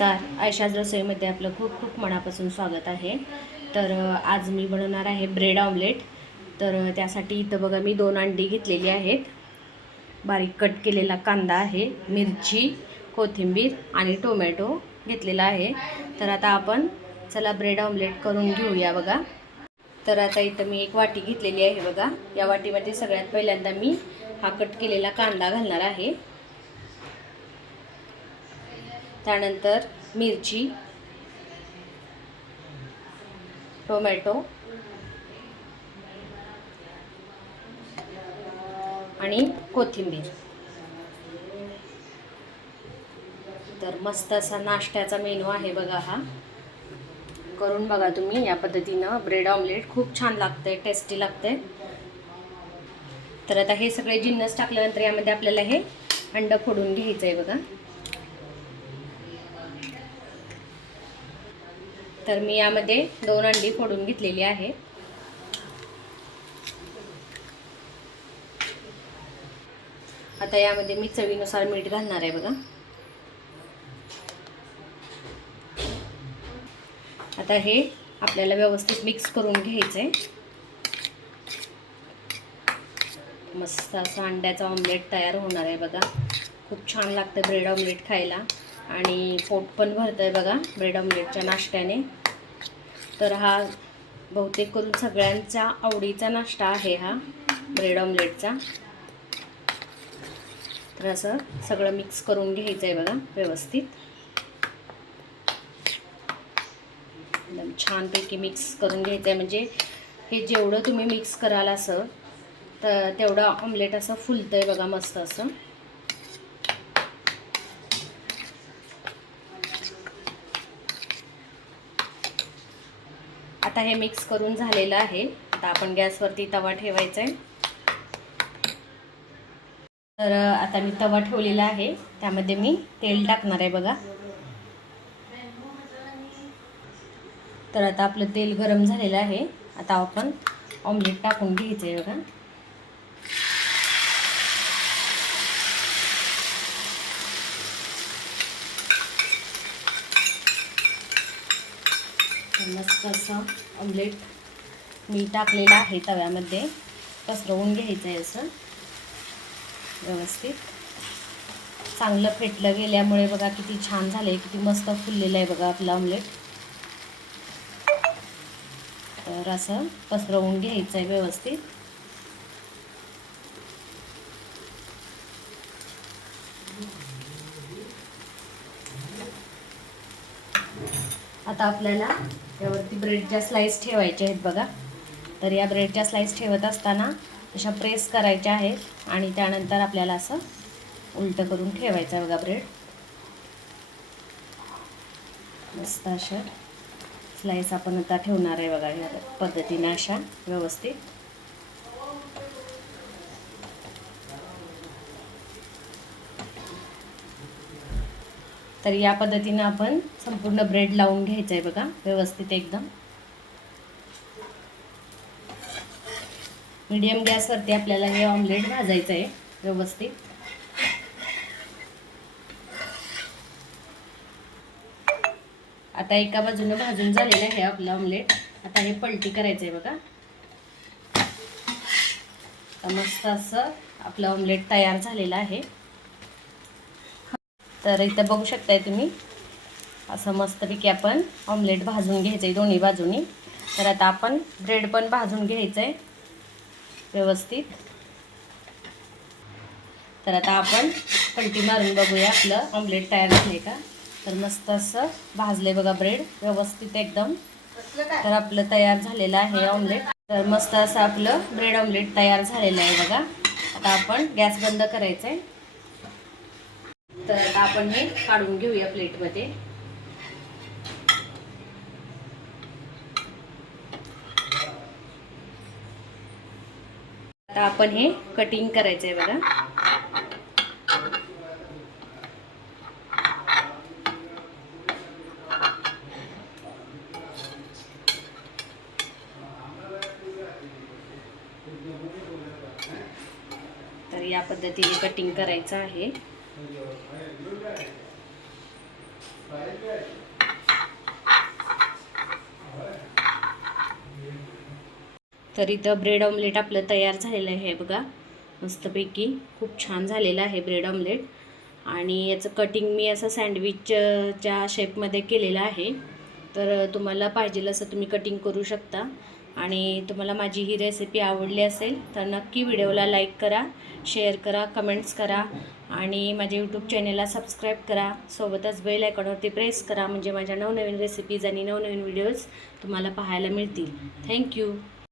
नमस्कार, आयशाज रसोईमध्ये आपलं खूप खूप मनापासून स्वागत आहे। तर आज मी बनवणार आहे ब्रेड ऑमलेट। तर त्यासाठी इथं बघा मी 2 अंडी घेतलेली आहेत, बारीक कट केलेला कांदा आहे, मिरची, कोथिंबीर आणि टोमॅटो घेतलेला आहे। तर आता आपण चला ब्रेड ऑमलेट करून घेऊया बघा। तर आता इथं मी एक वाटी घेतलेली आहे बघा। या वाटीमध्ये सगळ्यात पहिल्यांदा मी हा कट केलेला कांदा घालणार आहे, त्यानंतर मिरची, टोमॅटो आणि कोथिंबीर। तर मस्त असा नाश्त्याचा मेनू आहे बघा हा, करून बघा तुम्ही या पद्धतीनं। ब्रेड ऑमलेट खूप छान लागते, टेस्टी लागते। तर आता हे सगळे जिन्नस टाकल्यानंतर यामध्ये आपल्याला हे अंड फोडून घ्यायचं आहे बघा। तर मी यामध्ये 2 अंडी फोडून घेतलेली आहे। आता यामध्ये मी चवीनुसार मीठ घालणार आहे बघा। आता हे आपल्याला व्यवस्थित मिक्स करून घ्यायचं आहे। मस्त असा अंड्याचा ऑमलेट तयार होणार आहे बघा। खूप छान लागतं ब्रेड ऑमलेट खायला आणि पोट पण भरतंय बघा ब्रेड ऑमलेटच्या नाश्त्याने। तर हा बहुतेक करून सगळ्यांचा आवडीचा नाश्ता आहे हा ब्रेड ऑमलेटचा। तर असं सगळं मिक्स करून घ्यायचं आहे बघा व्यवस्थित। एकदम छानपैकी मिक्स करून घ्यायचं आहे, म्हणजे हे जेवढं तुम्ही मिक्स कराल असं तर तेवढं ऑमलेट असं फुलतंय बघा मस्त असं। आता हे मिक्स करून झालेलं आहे। आता आपण गॅसवरती तवा ठेवायचा आहे। तर आता मी तवा ठेवलेला आहे, त्यामध्ये मी तेल टाकणार आहे बघा। तर आता आपलं तेल गरम झालेलं आहे। आता आपण ऑमलेट टाकून घ्यायचं आहे बघा। मस्त असं ऑमलेट मी टाकलेलं आहे तव्यामध्ये, पसरवून घ्यायचं आहे असं व्यवस्थित। चांगलं फेटलं गेल्यामुळे बघा किती छान झाले, किती मस्त फुललेलं आहे बघा आपलं ऑमलेट। तर असं पसरवून घ्यायचं आहे व्यवस्थित। आता आपल्याला यावरती ब्रेडच्या स्लाइस ठेवायच्या आहेत बघा। तर या ब्रेडच्या स्लाइस ठेवत असताना अशा प्रेस करायच्या आहेत आणि त्यानंतर आपल्याला असं उलटं करून ठेवायचं आहे बघा ब्रेड। मस्त अशा स्लाइस आपण आता ठेवणार आहे बघा या पद्धतीने अशा व्यवस्थित। तर या पद्धतीने आपण संपूर्ण ब्रेड लावून घ्यायचं आहे बघा व्यवस्थित एकदम। मीडियम गॅसवरती आपल्याला हे ऑमलेट भाजायचं आहे व्यवस्थित। आता एका बाजूने भाजून झालेलं आहे आपलं ऑमलेट। आता हे पलटी करायचं आहे बघा। तर मस्त असं आपलं ऑमलेट तयार झालेलं आहे। तर इथं बघू शकताय तुम्ही, असं मस्तपैकी आपण ऑमलेट भाजून घ्यायचं आहे दोन्ही बाजूनी। तर आता आपण ब्रेड पण भाजून घ्यायचं आहे व्यवस्थित। तर आता आपण पलटी मारून बघूया आपलं ऑमलेट तयार झाले का। तर मस्त असं भाजले बघा ब्रेड व्यवस्थित एकदम। तर आपलं तयार झालेलं आहे ऑमलेट। तर मस्त असं आपलं ब्रेड ऑमलेट तयार झालेलं आहे बघा। आता आपण गॅस बंद करायचा आहे। तर आता आपण हे काढून घेऊया प्लेटमध्ये। आता आपण हे कटिंग करायचं आहे बघा। तर या पद्धतीने कटिंग करायचं आहे। तर इथं ब्रेड ऑमलेट आपलं तयार झालेलं आहे बघा, मस्तपैकी खूप छान झालेलं आहे ब्रेड ऑमलेट. आणि याचं कटिंग मी असं सँडविचच्या शेपमध्ये केलेलं आहे. तर तुम्हाला पाहिजे असं तुम्ही कटिंग करू शकता. आणि तुम्हाला माझी ही रेसिपी आवडली असेल तर नक्की व्हिडिओला लाईक करा, शेअर करा, कमेंट्स करा आणि माझ्या यूट्यूब चॅनलला सबस्क्राईब करा. सोबतच बेल आयकॉनवरती प्रेस करा, म्हणजे माझ्या नवनवीन रेसिपीज आणि नवनवीन व्हिडिओज तुम्हाला पाहायला मिळतील. थँक्यू.